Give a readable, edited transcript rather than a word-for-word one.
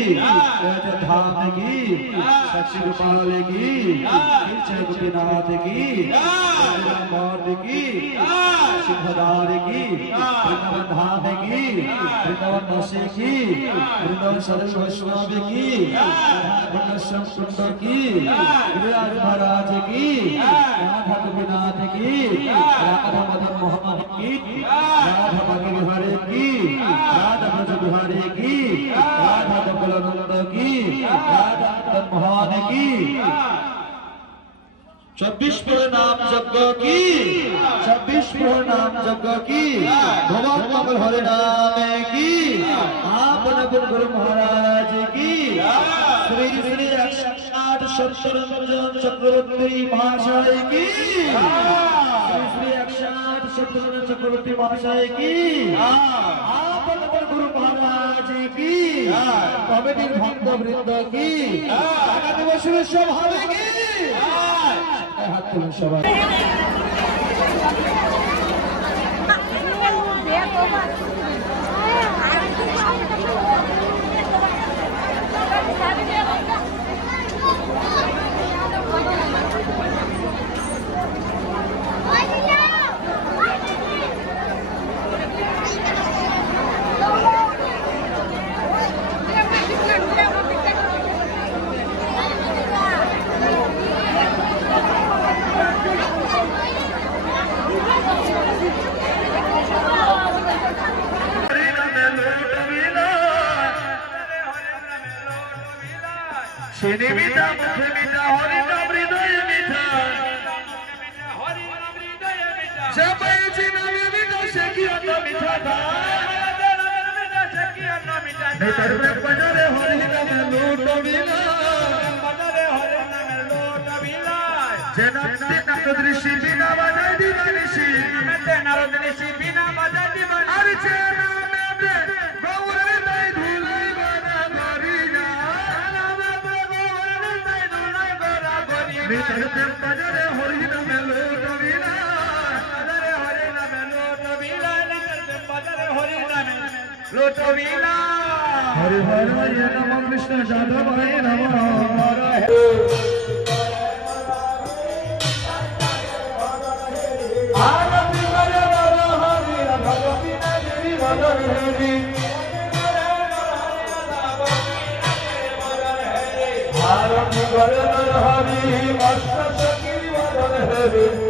धाम की साक्षी गोपाल की जय गोपीनाथ की मौत की सिंहदार की वृंदावन धाम की वृंदावन नशे की वृंदावन सरल वैष्णव की श्याम सुंदर की गिरिराज महाराज की राधा गोपीनाथ की राधा मदन मोहन की राधा मदन बिहारी की राधा ब्रज बिहारी की राधा गोकुलानंद की राधा मदन मोहन की 26 प्रणाम यज्ञ की 26 प्रणाम यज्ञ की भगवान मंगल हरे नाम की आपन गुरु महाराज की श्री श्री 108 रंजन चक्रवर्ती महाशय की श्री 108 रंजन चक्रवर्ती महाशय की आपन गुरु महाराज की कमिटी भक्त वृंद की आगामी वर्ष सब हमेगी हाथ तुम सवार Sini mita, mukhe mita, hori naam hriday mita. Jabai jina mita, shekiya na mita tha. Netar mein bajare hori naam loot mila. Janam din narod rishi bina bajai divanishi. Narod rishi bina bajai divanishi. Ar janam mein gaur dai dhulai bana goriya. Netar mein bajare hori naam loot mila. Bajare hori naam loot mila. Netar mein bajare hori naam loot mila. Hare Hare Namo Krishna Jadavaya Namo Hare. Arati Hare Hare Bhagavati Nagiri Madhuri. Arati Hare Hare Ashta Shakiri Madhuri.